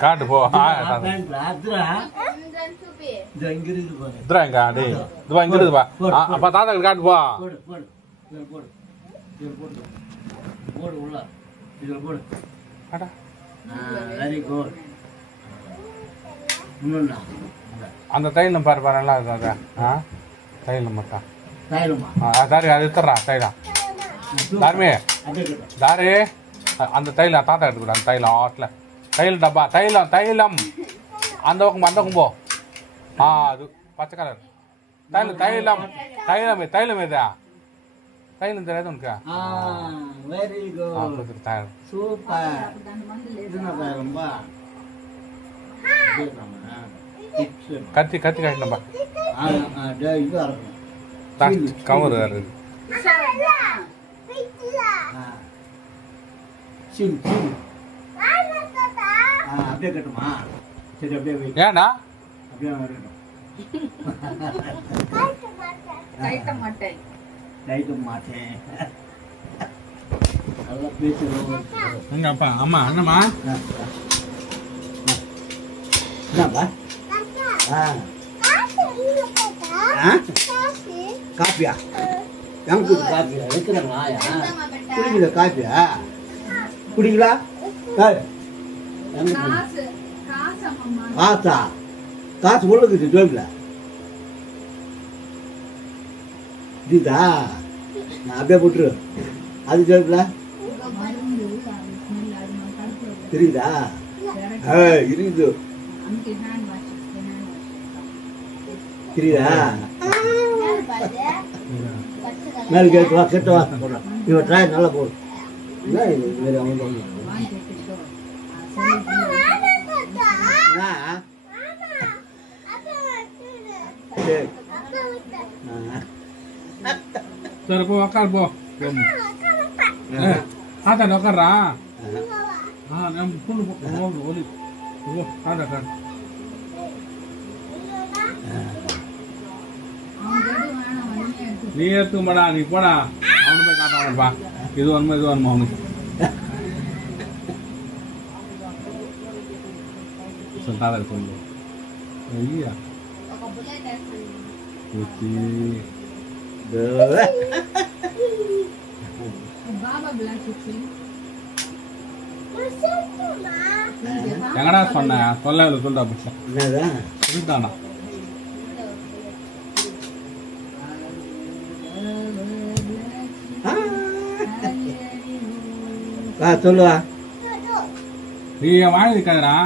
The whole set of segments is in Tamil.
காட்டு போ அப்பா தாத்தா காட்டு போ அந்த தைலம் பாரு பாரு நல்லா இருக்கும் தைலம் மட்டும் தாரி அது எடுத்துறா தைலம் தாருமே தாரி அந்த தைலம் தாத்தா எடுத்துக்கூட அந்த தைலம் ஆட்டில் தைலம் டப்பா தைலம் தைலம் அந்த பக்கம் போ அது பச்சை கலர் தைலம் தைலம் தைலம் தைலம் எதா தைலம் தெரியாது உனக்கு வெரி குட் சூப்பர் கத்தி கத்தி காட்டணும்பா கவர் வருது அப்படியே கட்டுமா சரி அப்படியே ஏன்னா அப்படியே கைட்ட மாட்டேன் நல்லா பேசுறோம் அப்பா அம்மா அண்ணம்மா என்னப்பா காப்பியா எனக்கு காப்பியா வைக்கிறேன் ஆயா குடிக்கல காப்பியா குடிக்கலா காசா காசு உள்ளுக்குது ஜோபில் இதுதா நான் அப்படியே போட்டுரு அது ஜோபில் தெரியுதா இருக்குது தெரியுதா மேலே கேட்டு வா கெட்ட வா இவன் ட்ராய் நல்லா போடும் என்ன இது வேறு அவங்க சரி போ உக்கார் போ தாத்தா உக்கார்றா நம்ம பொண்ணு ஒலி தாத்தா கார் நீ எடுத்துக்கமாடா நீ போடா அவனு போய் காட்டாமப்பா இது வருமா அவனுக்கு தாத்தா சொல்லு ஐயா எங்கடா சொன்ன சொல்ல சொல்றா சொல்லிட்டானா சொல்லுவா நீ வாங்கி இருக்காதரா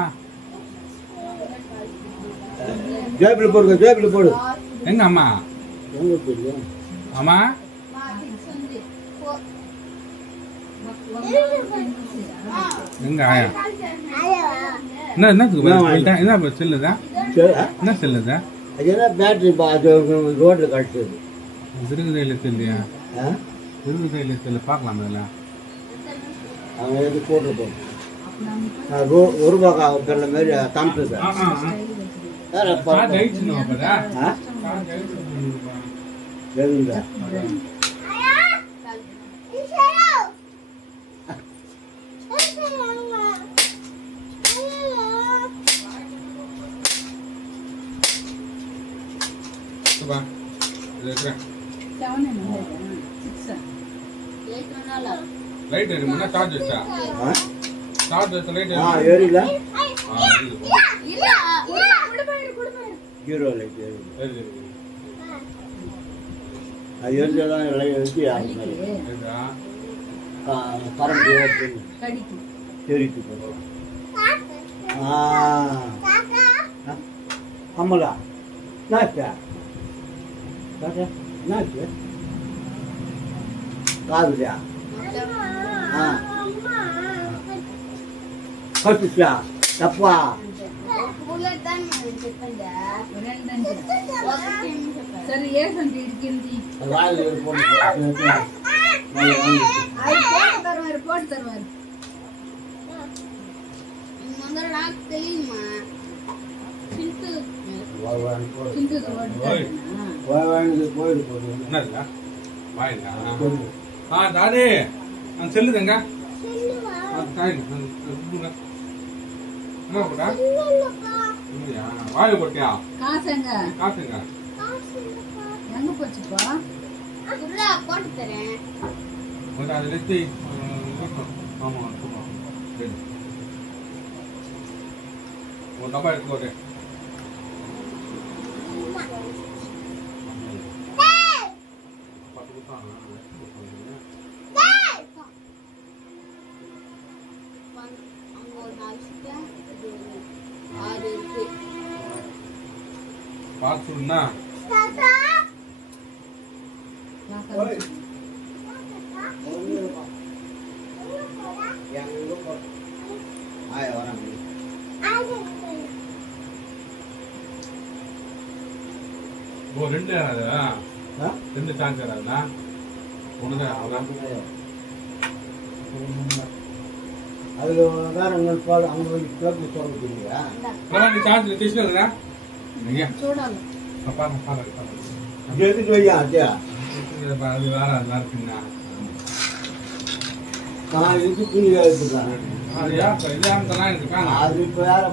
ஜேபிள் போடு எங்க அம்மா அம்மா எங்க ஆயா என்ன செல்லுதா என்ன செல்லுதா பேட்டரி ரோட்ல கட்டுது திருகுதையில செல்லியா திருகுதையில செல்லு பார்க்கலாம் இதெல்லாம் அவன் எது போட்டுருப்போம் ஒரு ரூபாய் பெற மாதிரி காமிச்சு லைட் முன்னா சார்ஜ் வச்சா சார்ஜ் வச்ச லைட் ஏறில ஹீரோ லைட் அது ஏறிதான் லைட் வச்சு கரண்ட் ஏறிட்டு போறோம் ஆமாடா நாச்சா நாச்சு காதுலையா கட்டுச்சா தப்பா சரி ஏசந்தி இடிக்கிந்தி போட்டு தருவாரு தெரியுமா செல்லுதுங்க வாய போட்டியா? காசுங்க காசுங்க எங்க போச்சுப்பா? போட்டு தரேன். அது லிஸ்டி. ஆமா ஒரு டப்பா எடுத்து போட்டு பாத்துனா ரெண்டு ரெண்டு சான்ஸ் ஏறாதுண்ணா ஒண்ணுதான் அதுல வேற பால் அங்க கிளப்பு சொல்றீங்களா? நீ சான்ஸ் டீச்சர் ஐயா சூடால எதுக்கு வையா அத்தியா? அது வேற நல்லா இருக்குண்ணா. இதுக்கு துணி எடுத்துக்கலாம். அது ஏன் இது ஏன் இருக்காங்க அது இப்போ வேற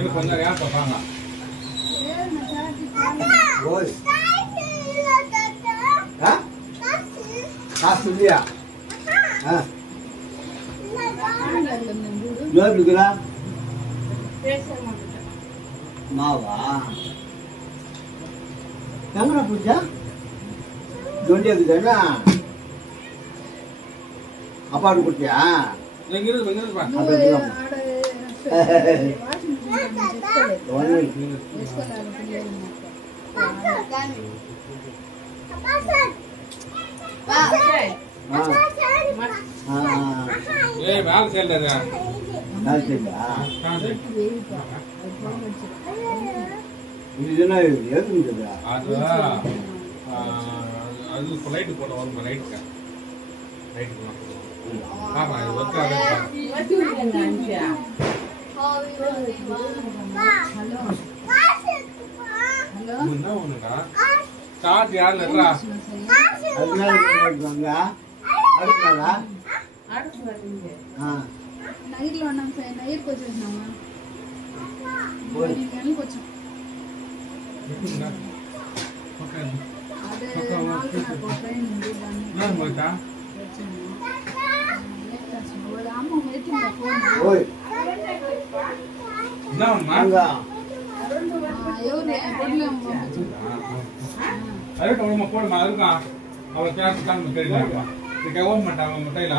இது கொஞ்சம் ஏன் பார்ப்பாங்க. ஓய் காசு இல்லையா? இருக்குதா மாவா எங்கடா பிடிச்சா ஜொண்டி இருக்குதுன்னா அப்பாடு குட்டியா? இது என்ன ஏதுங்குது? அது லைட்டு போட வரும் லைட்டுக்கு லைட்டு ஒண்ணுடா சார்ஜ் யாரு லெட்டரா నైర్లో ఉన్నాం సార్ నైర్కి వచ్చేసినామా గంటలకు వచ్చాం అదే 4 ట్రైన్ ఉంది దాన్ని అమ్మ వెళ్తుందా ఫోన్ అదే పోడు మా అదుగా அவ கேட்காம தெரியல நீங்க ஓன் மாட்டாங்க முட்டையில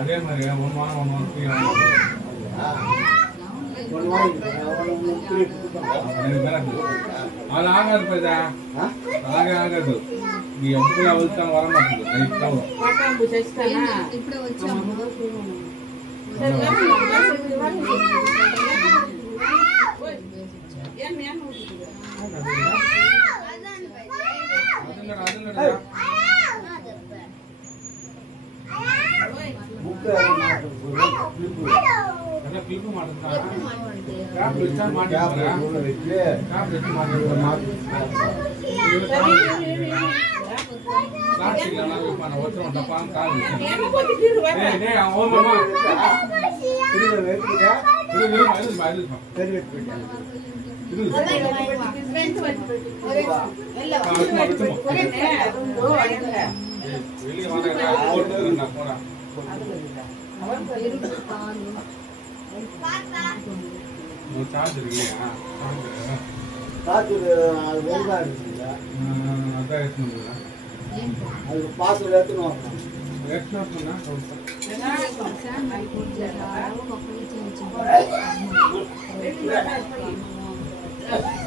அதே மாதிரி ஒன் வாரம் அது ஆகாது போய்தா ஆகாது நீ எப்படி அவளுக்கு வர மாட்டேங்குது ఇప్పుడు వచ్చాము பாஸ்வேர்ட் எடுத்துன்னு Thank you.